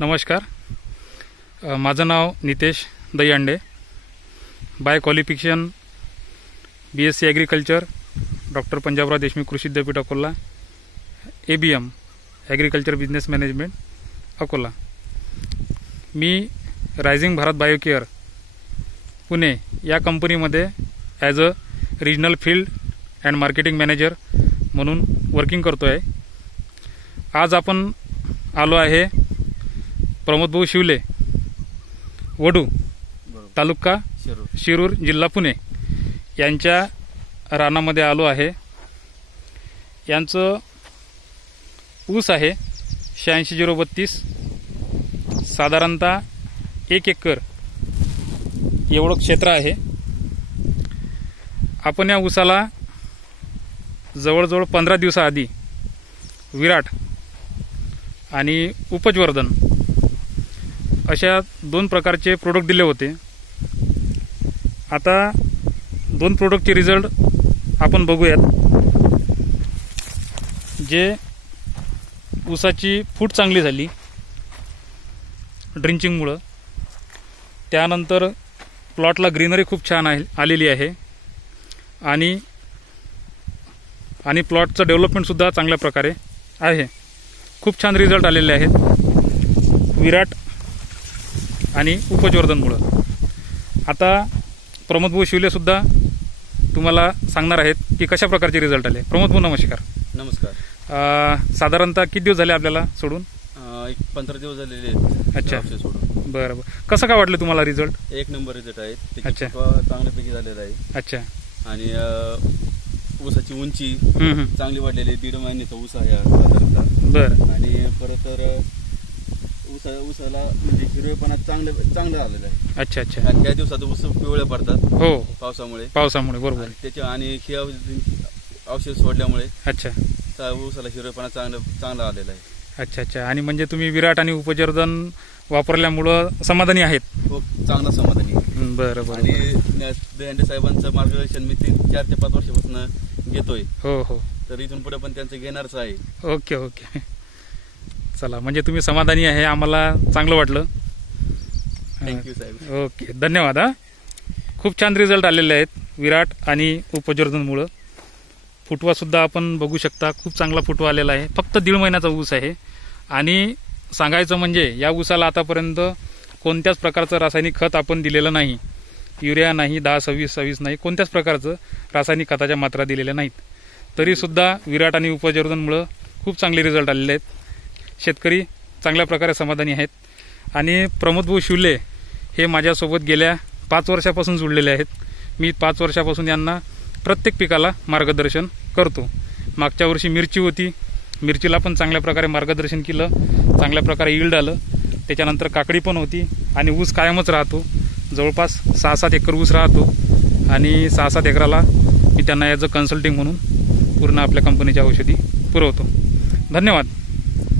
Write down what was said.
नमस्कार. माझं नाव Nitesh Dahihande. By qualification BSc agriculture, doctor Panjabrao Deshmukh कृषी विद्यापीठ Akola, ABM agriculture business management Akola. मी रायझिंग भारत बायोकेअर पुणे या कंपनीमध्ये as a regional field and marketing manager म्हणून वर्किंग करतो आहे. आज आपण आलो आहे प्रमोद भाऊ शिवले, वडू, तालुका शिरूर, जिल्हा पुणे यांच्या रानामध्ये आलो आहे. यांचं ऊस आहे 86-032, साधारणतः 1 एकर एवढं क्षेत्र आहे. आपण या ऊसाला जवळजवळ 15 दिवसाआधी विराट आणि उपजवर्धन अशा 2 प्रकारचे प्रोडक्ट दिले होते. आता 2 प्रोडक्टचे रिझल्ट आपण बघूयात. जे ऊसाची फूट चांगली झाली ड्रिंचिंगमुळं, त्यानंतर प्लॉटला ग्रीनरी खूप छान आलेली आहे आणि प्लॉटचं डेव्हलपमेंटसुद्धा चांगल्या प्रकारे आहे. खूप छान रिझल्ट आलेले आहेत विराट आणि उपजवर्धनमुळं. आता प्रमोद भाऊ शिवलेसुद्धा तुम्हाला सांगणार आहेत की कशा प्रकारचे रिझल्ट आले. प्रमोद भाऊ नमस्कार. नमस्कार. साधारणतः किती दिवस झाले आपल्याला सोडून? 15 दिवस झालेले आहेत. अच्छा, बरं. कसं काय वाटलं तुम्हाला रिझल्ट? 1 नंबर रिझल्ट आहे. अच्छा, चांगल्यापैकी झालेला आहे. अच्छा. आणि ऊसाची उंची चांगली वाढलेली आहे. 1.5 महिन्याचा ऊस आहे साधारणतः. बरं. आणि परत तर ऊसाला म्हणजे हिरवेपणा चांगलं आलेलं आहे. अच्छा अच्छा. कारण त्या दिवसात ऊस पिवळे पडतात हो पावसामुळे बरोबर. त्याच्या आणि हे औषध सोडल्यामुळे अच्छा ऊसाला हिरवेपणा चांगला आलेला आहे. अच्छा अच्छा. आणि म्हणजे तुम्ही विराट आणि उपजवर्धन वापरल्यामुळं समाधानी आहेत? हो, चांगला समाधानी. बरं बरं. आणि दहीहंडे साहेबांचं मार्गदर्शन मी 4 ते 5 वर्षापासून घेतोय. हो हो. तर इथून पुढे पण त्यांचं घेणारच आहे. Okay okay. चला, म्हणजे तुम्ही समाधानी आहे, आम्हाला चांगलं वाटलं. थँक्यू साहेब. ओके, धन्यवाद. खूप छान रिझल्ट आलेले आहेत विराट आणि उपजवर्धनमुळं. फुटवासुद्धा आपण बघू शकता, खूप चांगला फुटवा आलेला आहे. फक्त 1.5 महिन्याचा ऊस आहे. आणि सांगायचं म्हणजे या ऊसाला आतापर्यंत कोणत्याच प्रकारचं रासायनिक खत आपण दिलेलं नाही. युरिया नाही, 10-26-26 नाही, कोणत्याच प्रकारचं रासायनिक खताच्या मात्रा दिलेल्या नाहीत. तरीसुद्धा विराट आणि उपजवर्धनमुळं खूप चांगले रिझल्ट आलेले आहेत. शेतकरी चांगल्या प्रकारे समाधानी आहेत. आणि प्रमोद भाऊ शिवले हे माझ्यासोबत गेल्या 5 वर्षापासून जुळलेले आहेत. मी 5 वर्षापासून यांना प्रत्येक पिकाला मार्गदर्शन करतो. मागच्या वर्षी मिरची होती, मिरचीला पण चांगल्या प्रकारे मार्गदर्शन केलं, चांगल्या प्रकारे यील्ड आलं. त्याच्यानंतर काकडी पण होती आणि ऊस कायमच राहतो. जवळपास 6-7 एकर ऊस राहतो आणि 6-7 एकराला मी त्यांना ॲज अ कन्सल्टिंग म्हणून पूर्ण आपल्या कंपनीच्या औषधी पुरवतो. धन्यवाद.